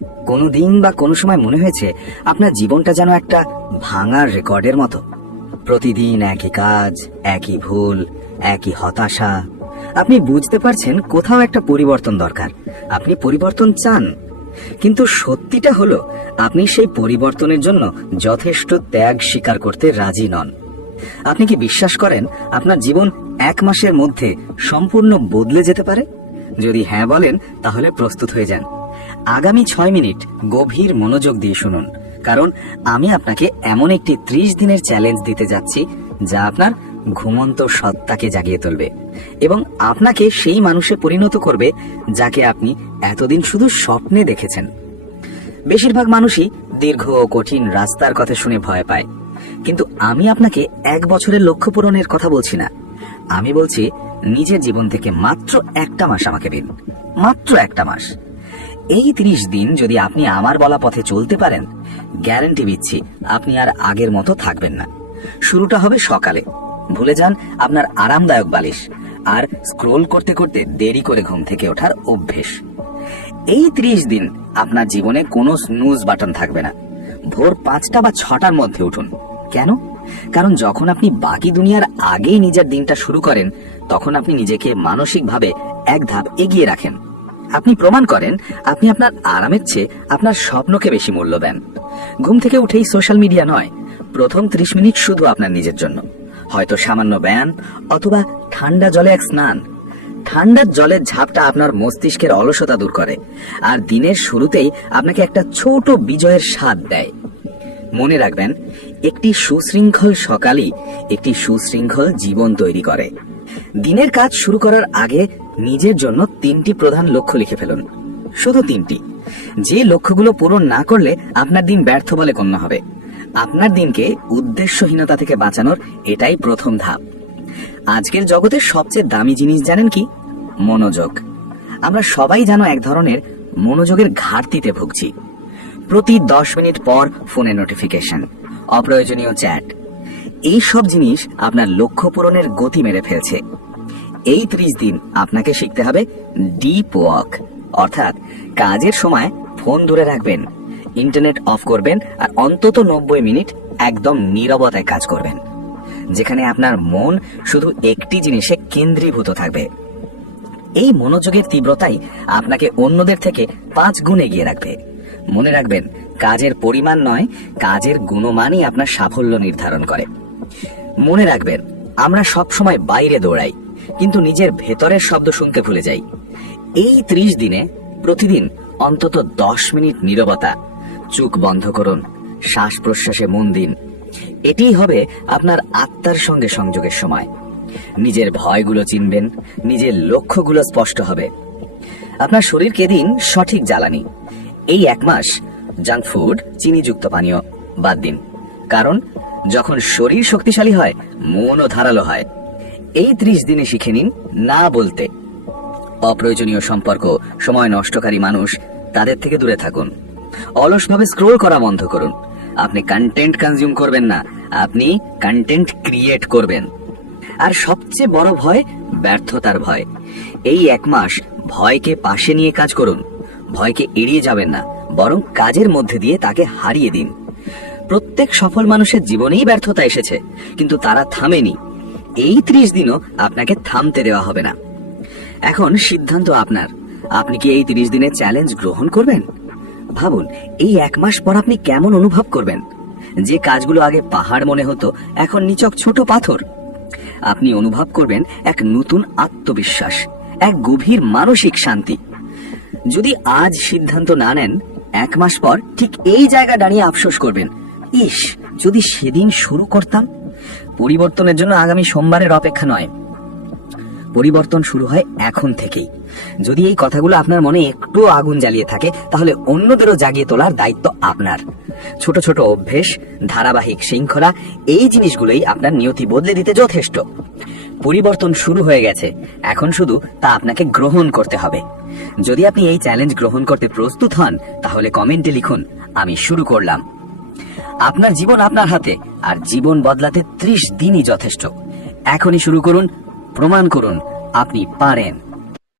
কোনো দিন বা কোনো সময় মনে হয়েছে আপনার জীবনটা যেন একটা ভাঙার রেকর্ডের মতো? প্রতিদিন একই কাজ, একই ভুল, একই হতাশা। আপনি বুঝতে পারছেন কোথাও একটা পরিবর্তন দরকার, আপনি পরিবর্তন চান, কিন্তু সত্যিটা হলো আপনি সেই পরিবর্তনের জন্য যথেষ্ট ত্যাগ স্বীকার করতে রাজি নন। আপনি কি বিশ্বাস করেন আপনার জীবন 1 মাসের মধ্যে সম্পূর্ণ বদলে যেতে পারে? যদি হ্যাঁ বলেন, তাহলে প্রস্তুত হয়ে যান। আগামী 6 মিনিট গভীর মনোযোগ দিয়ে শুনুন, কারণ আমি আপনাকে এমন একটি 30 দিনের চ্যালেঞ্জ দিতে যাচ্ছি যা আপনার ঘুমন্ত সত্তাকে জাগিয়ে তুলবে এবং আপনাকে সেই মানুষে পরিণত করবে যাকে আপনি এতদিন শুধু স্বপ্নে দেখেছেন। বেশিরভাগ মানুষই দীর্ঘ ও কঠিন রাস্তার কথা শুনে ভয় পায়, কিন্তু আমি আপনাকে 1 বছরের লক্ষ্য পূরণের কথা বলছি না। আমি বলছি নিজের জীবন থেকে মাত্র 1টা মাস আমাকে দিন, মাত্র 1টা মাস। এই 30 দিন যদি আপনি আমার বলা পথে চলতে পারেন, গ্যারান্টি দিচ্ছি আপনি আর আগের মতো থাকবেন না। শুরুটা হবে সকালে। ভুলে যান আপনার আরামদায়ক বালিশ আর স্ক্রোল করতে করতে দেরি করে ঘুম থেকে ওঠার অভ্যেস। এই 30 দিন আপনার জীবনে কোনো স্নুজ বাটন থাকবে না। ভোর 5টা বা 6টার মধ্যে উঠুন। কেন? কারণ যখন আপনি বাকি দুনিয়ার আগেই নিজের দিনটা শুরু করেন, তখন আপনি নিজেকে মানসিকভাবে 1 ধাপ এগিয়ে রাখেন। আপনি প্রমাণ করেন আপনি আপনার আরামের চেয়ে আপনার স্বপ্নকে বেশি মূল্য দেন। ঘুম থেকে উঠেই সোশ্যাল মিডিয়া নয়, প্রথম 30 মিনিট শুধু আপনার নিজের জন্য। হয়তো সামান্য ব্যায়াম অথবা ঠান্ডা জলে এক স্নান। ঠান্ডার জলের ঝাপটা আপনার মস্তিষ্কের অলসতা দূর করে আর দিনের শুরুতেই আপনাকে একটা ছোট বিজয়ের স্বাদ দেয়। মনে রাখবেন, একটি সুশৃঙ্খল সকালই একটি সুশৃঙ্খল জীবন তৈরি করে। দিনের কাজ শুরু করার আগে নিজের জন্য 3টি প্রধান লক্ষ্য লিখে ফেলুন, শুধু 3টি। যে লক্ষ্যগুলো পূরণ না করলে আপনার দিন ব্যর্থ বলে গণ্য হবে। আপনার দিনকে উদ্দেশ্যহীনতা থেকে বাঁচানোর এটাই প্রথম ধাপ। আজকের জগতের সবচেয়ে দামি জিনিস জানেন কি? মনোযোগ। আমরা সবাই যেন এক ধরনের মনোযোগের ঘাটতিতে ভুগছি। প্রতি 10 মিনিট পর ফোনে নোটিফিকেশন, অপ্রয়োজনীয় চ্যাট, এই সব জিনিস আপনার লক্ষ্য পূরণের গতি মেরে ফেলছে। এই 30 দিন আপনাকে শিখতে হবে ডিপ ওয়ার্ক, অর্থাৎ কাজের সময় ফোন দূরে রাখবেন, ইন্টারনেট অফ করবেন আর অন্তত 90 মিনিট একদম নীরবতায় কাজ করবেন, যেখানে আপনার মন শুধু একটি জিনিসে কেন্দ্রীভূত থাকবে। এই মনোযোগের তীব্রতাই আপনাকে অন্যদের থেকে 5 গুণ এগিয়ে রাখবে। মনে রাখবেন, কাজের পরিমাণ নয়, কাজের গুণমানই আপনার সাফল্য নির্ধারণ করে। মনে রাখবেন, আমরা সব সময় বাইরে দৌড়াই, কিন্তু নিজের ভেতরের শব্দ শুনতে ভুলে যাই। এই 30 দিনে প্রতিদিন অন্তত 10 মিনিট নীরবতা, চোখ বন্ধ করুন, শ্বাস প্রশ্বাসে মন দিন। এটিই হবে আপনার আত্মার সঙ্গে সংযোগের সময়। নিজের ভয়গুলো চিনবেন, নিজের লক্ষ্যগুলো স্পষ্ট হবে। আপনার শরীরকে দিন সঠিক জ্বালানি। এই 1 মাস জাঙ্ক ফুড, চিনিযুক্ত পানীয় বাদ দিন, কারণ যখন শরীর শক্তিশালী হয়, মনও ধারালো হয়। এই 30 দিনে শিখে নিন না বলতে। অপ্রয়োজনীয় সম্পর্ক, সময় নষ্টকারী মানুষ, তাদের থেকে দূরে থাকুন। অলসভাবে স্ক্রোল করা বন্ধ করুন। আপনি কন্টেন্ট কনজিউম করবেন না, আপনি কন্টেন্ট ক্রিয়েট করবেন। আর সবচেয়ে বড় ভয়, ব্যর্থতার ভয়। এই 1 মাস ভয়কে পাশে নিয়ে কাজ করুন। ভয়কে এড়িয়ে যাবেন না, বরং কাজের মধ্যে দিয়ে তাকে হারিয়ে দিন। প্রত্যেক সফল মানুষের জীবনেই ব্যর্থতা এসেছে, কিন্তু তারা থামেনি। এই 30 দিনও আপনাকে থামতে দেওয়া হবে না। এখন সিদ্ধান্ত আপনার। আপনি কি এই 30 দিনের চ্যালেঞ্জ গ্রহণ করবেন? ভাবুন, এই 1 মাস পর আপনি কেমন অনুভব করবেন। যে কাজগুলো আগে পাহাড় মনে হতো, এখন নিচক ছোট পাথর। আপনি অনুভব করবেন এক নতুন আত্মবিশ্বাস, এক গভীর মানসিক শান্তি। যদি আজ সিদ্ধান্ত না নেন, 1 মাস পর ঠিক এই জায়গা দাঁড়িয়ে আফসোস করবেন, ইস, যদি সেদিন শুরু করতাম। পরিবর্তনের জন্য আগামী সোমবারের অপেক্ষা নয়, পরিবর্তন শুরু হয় এখন থেকেই। যদি এই কথাগুলো আপনার মনে একটু আগুন জ্বালিয়ে থাকে, তাহলে অন্যদেরও জাগিয়ে তোলার দায়িত্ব আপনার। ছোট ছোট অভ্যেস, ধারাবাহিক শৃঙ্খলা, এই জিনিসগুলোই আপনার নিয়তি বদলে দিতে যথেষ্ট। পরিবর্তন শুরু হয়ে গেছে, এখন শুধু তা আপনাকে গ্রহণ করতে হবে। যদি আপনি এই চ্যালেঞ্জ গ্রহণ করতে প্রস্তুত হন, তাহলে কমেন্টে লিখুন, আমি শুরু করলাম। আপনার জীবন আপনার হাতে, আর জীবন বদলাতে 30 দিনই যথেষ্ট। এখনই শুরু করুন, প্রমাণ করুন আপনি পারেন।